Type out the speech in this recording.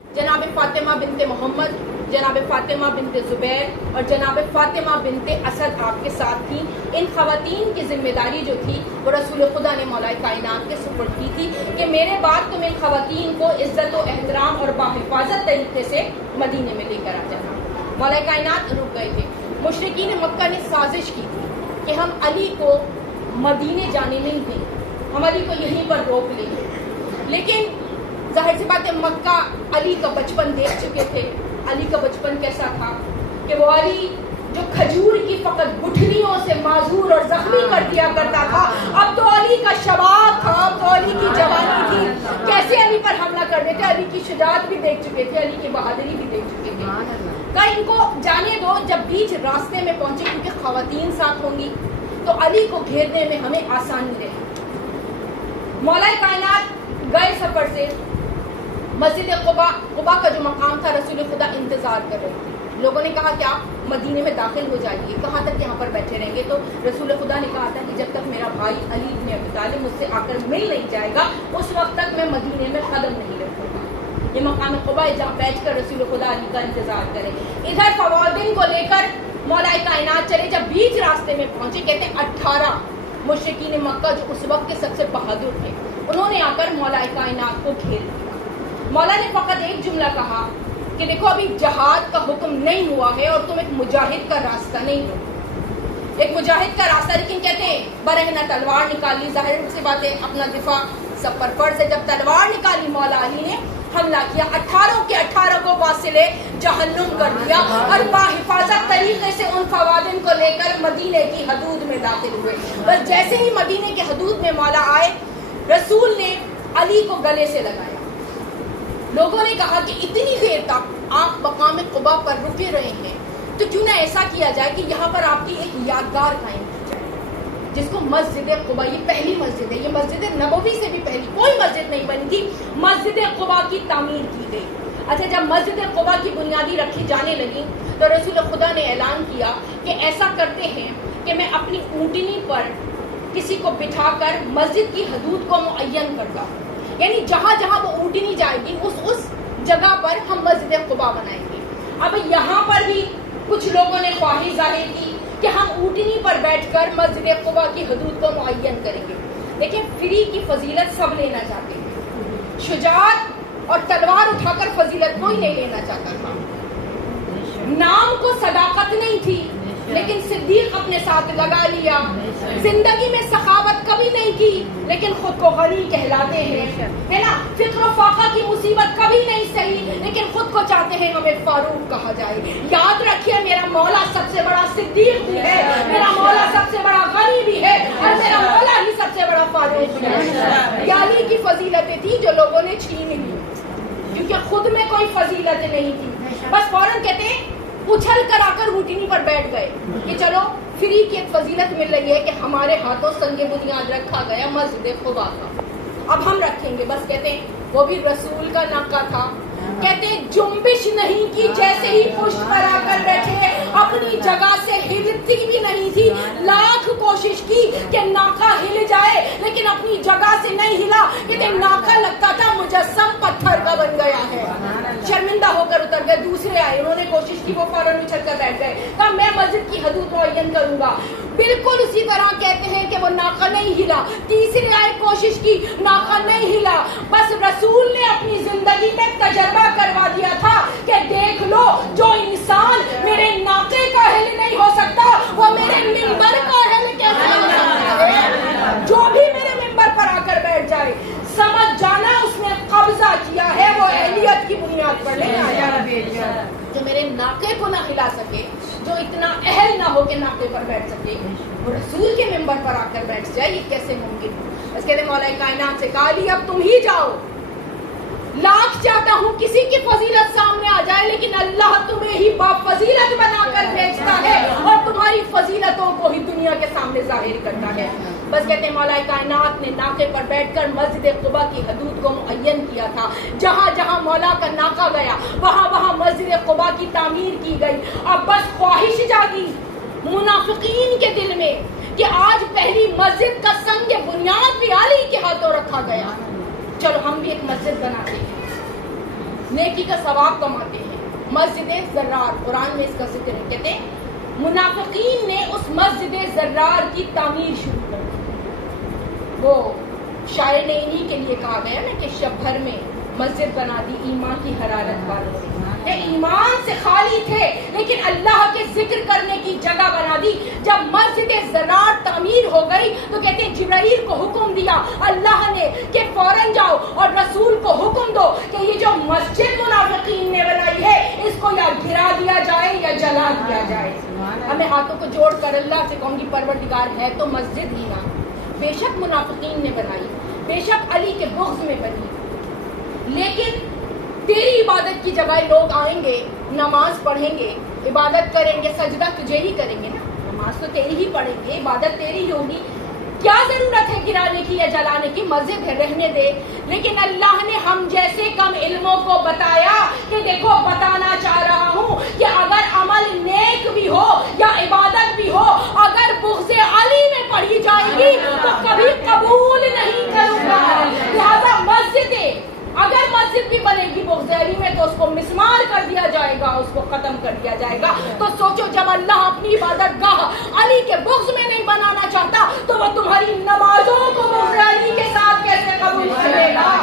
जनाब फातिमा बिनते मोहम्मद, जनाब फातिमा बिनते ज़ुबैर और जनाब फातिमा बिनते असद आपके साथ थी। इन ख़वातीन की जिम्मेदारी जो थी वो रसूल खुदा ने मौला कायनात के सुपुर्द की थी कि मेरे बाद तुम इन ख़वातीन को इज़्ज़त व एहतराम और बाहिफाजत तरीके से मदीने में लेकर आ जाना। मौला कायनात रुक गए थे। मुशरिकीन मक्का ने साजिश की थी कि हम अली को मदीने जाने नहीं दें, हम अली को यहीं पर रोक लेंगे। लेकिन जाहिर सी बात है, मक्का अली का बचपन देख चुके थे। अली का बचपन कैसा था कि वो अली जो खजूर की फकत गुठलियों से माजूर और जख्मी कर दिया करता था, अब तो अली का शबाब था, अब तो अली की जवानी थी। कैसे अली पर हमला कर देते, अली की शुजाअत भी देख चुके थे, अली की बहादुरी भी देख चुके थे। का इनको जाने दो, जब बीच रास्ते में पहुंचे, क्योंकि खवातीन साथ होंगी तो अली को घेरने में हमें आसानी रहे। मौला कायनात गए सफर से मस्जिद कुबा का जो मकाम था, रसूल खुदा इंतजार कर रहे थे। लोगों ने कहा कि आप मदीने में दाखिल हो जाइए, कहाँ तक यहाँ पर बैठे रहेंगे? तो रसूल खुदा ने कहा था कि जब तक मेरा भाई अली इब्न अबी तालिब मुझसे आकर मिल नहीं जाएगा, उस वक्त तक मैं मदीने में कदम नहीं रखूंगा। ये मकाम कुबा है जहाँ बैठ कर रसूल खुदा अली का इंतजार करें। इधर फवादिन को लेकर मौला कायनात चले। जब बीच रास्ते में पहुंचे, कहते 18 मुशरिकीन मक्का जो उस वक्त के सबसे बहादुर थे, उन्होंने आकर मौला कायनात को घेर लिया। मौला ने फकत एक जुमला कहा कि देखो, अभी जहाद का हुक्म नहीं हुआ है और तुम एक मुजाहिद का रास्ता नहीं लो, एक मुजाहिद का रास्ता। लेकिन कहते हैं बरहना तलवार निकाली, जाहिर सी बात है अपना दिफा सब पर फर्ज है। जब तलवार निकाली, मौला अली ने हमला किया, 18 के 18 को वासिले जहन्नुम कर दिया और बाहिफाजत तरीके से उन फवादिन को लेकर मदीने की हदूद में दाखिल हुए। बस जैसे ही मदीने की हदूद में मौला आए, रसूल ने अली को गले से लगाया। लोगों ने कहा कि इतनी देर तक आप मकाम कुबा पर रुके रहे हैं, तो क्यों ना ऐसा किया जाए कि यहाँ पर आपकी एक यादगार कायम की जाए, जिसको मस्जिद कुबा, ये पहली मस्जिद है, ये मस्जिद नबवी से भी पहली कोई मस्जिद नहीं बनी थी, मस्जिद कुबा की तामीर की गई। अच्छा, जब मस्जिद कुबा की बुनियादी रखी जाने लगी तो रसूल खुदा ने ऐलान किया कि ऐसा करते हैं कि मैं अपनी ऊँटनी पर किसी को बिठाकर मस्जिद की हदूद को मुअय्यन करता हूँ, यानी जहां जहां वो ऊँटनी जाएगी उस जगह पर हम मस्जिद कुबा बनाएंगे। अब यहाँ पर भी कुछ लोगों ने ख्वाहिश जाहिर की कि हम ऊँटनी पर बैठकर मस्जिद कुबा की हदूद को मुअय्यन करेंगे। लेकिन फ्री की फजीलत सब लेना चाहते हैं, शुजाअत और तलवार उठाकर फजीलत कोई नहीं लेना चाहता था। नाम को सदाकत नहीं थी, लेकिन सिद्दीक अपने साथ लगा लिया। जिंदगी में सखावत कभी नहीं की, लेकिन खुद को गनी कहलाते हैं, है ना। फिक्र फाका की मुसीबत कभी नहीं सही, लेकिन खुद को चाहते हैं हमें फारूक कहा जाए। याद रखिए, मेरा मौला सबसे बड़ा सिद्दीक भी है, मेरा मौला सबसे बड़ा गनी भी है और मेरा मौला ही सबसे बड़ा फारूक भी है। याली की फजीलतें थी जो लोगों ने छीन ली, क्योंकि खुद में कोई फजीलत नहीं थी। बस फौरन कहते हैं उछल कर आकर ऊँटनी पर बैठ गए कि चलो फ्री की एक फजीलत मिल रही है कि हमारे हाथों संगे बुनियाद रखा गया मस्जिद कुबा का, अब हम रखेंगे। बस कहते हैं वो भी रसूल का नाका था। कहते हैं जुम्बिश नहीं की, जैसे ही पुष्ट पर आकर बैठे अपनी जगह से हिलती भी नहीं थी। लाख कोशिश की कि नाका हिल जाए, लेकिन अपनी जगह से नहीं हिला। कहते नाका लगता था मुजस्सम पत्थर का बन गया है। शर्मिंदा होकर उतर गए। दूसरे आए, उन्होंने कोशिश की, वो फौरन उछल कर बैठ गए, कहा मैं मस्जिद की हदूद मुअय्यन करूंगा। बिल्कुल उसी तरह कहते हैं कि वो नाका नहीं हिला। तीसरे आए, कोशिश की, नाका नहीं हिला। बस रसूल ने अपनी जिंदगी में तजर्बा करवा दिया था कि देख लो, जो इंसान मेरे नाके का हिल नहीं हो सकता, वो मेरे मिंबर का हिल कैसे हो सकता है। जो भी मेरे मिंबर पर आकर बैठ जाए, समझ जाना उसने कब्जा किया है, वो अहलियत की बुनियाद पर नहीं आया। जो मेरे नाके को ना हिला सके, जो इतना अहल ना हो कि नाके पर बैठ सके, वो रसूल के मिंबर पर आकर बैठ जाए, ये कैसे मुमकिन हो। इसके लिए मौला कायनात से कहा, अब तुम ही जाओ। लाख चाहता हूँ किसी की फजीलत सामने आ जाए, लेकिन अल्लाह तुम्हें ही बाफजीलत बनाकर भेजता है और तुम्हारी फजीलतों को ही दुनिया के सामने जाहिर करता है। बस कहते हैं मौला कायनात ने नाके पर बैठकर मस्जिद कुबा की हदूद को मुअय्यन किया था। जहाँ जहाँ मौला का नाका गया, वहाँ वहाँ मस्जिद कुबा की तामीर की गई। अब बस ख्वाहिश जागी मुनाफिकीन के दिल में कि आज पहली मस्जिद का संग बुनियाद भी अली के हाथों रखा गया, चलो हम भी एक मस्जिद बनाते हैं। نیکی کا ثواب کماتے ہیں. مسجد زرار قرآن میں اس کا ذکر ہے. کہتے ہیں منافقین نے اس مسجد زرار کی تعمیر شروع کر دی. وہ شاعر نے انہی کے لیے کہا گیا نا کہ شب بھر میں مسجد بنا دی ایمان کی حرارت والوں سے. ایمان سے خالی تھے لیکن اللہ کے ذکر کرنے کی جگہ بنا دی. جب مسجد زرار تعمیر ہو گئی تو کہتے ہیں جبرائیل کو حکم دیا اللہ نے کہ فوراً جاؤ اور رسول کو حکم دو کہ یہ جو مسجد منافقین نے بنائی ہے اس کو یا گرا دیا جائے یا جلا دیا جائے. ہمیں ہاتھوں کو جوڑ کر اللہ سے کہوں گی پروردگار ہے تو مسجد ہی نا. بے شک منافقین نے بنائی, بے شک علی کے بغض میں بنی, لیکن تیری عبادت کی جگہ لوگ آئیں گے, نماز پڑھیں گے, عبادت کریں گے, سجدہ تجھے ہی کریں گے نا. نماز تو تیری ہی پڑھیں گے, عبادت تیری ہی ہوگی. کیا ضرورت ہے گرانے کی یا جلانے کی؟ مسجد ہے, رہنے دے. لیکن اللہ نے ہم جیسے کم علموں کو بتایا کہ دیکھو بتانا چاہ رہا ہوں کہ اگر عمل نیک بھی ہو یا عبادت بھی ہو, اگر بغض علی میں پڑھی جائے گی تو کبھی قبول نہیں کروں گا. لہذا مسجد اگر مسجد بھی بنے گی بغض علی میں تو اس کو مسمار کر دیا جائے گا, اس کو ختم کر دیا جائے گا. تو سوچو جب اللہ اپنی عبادت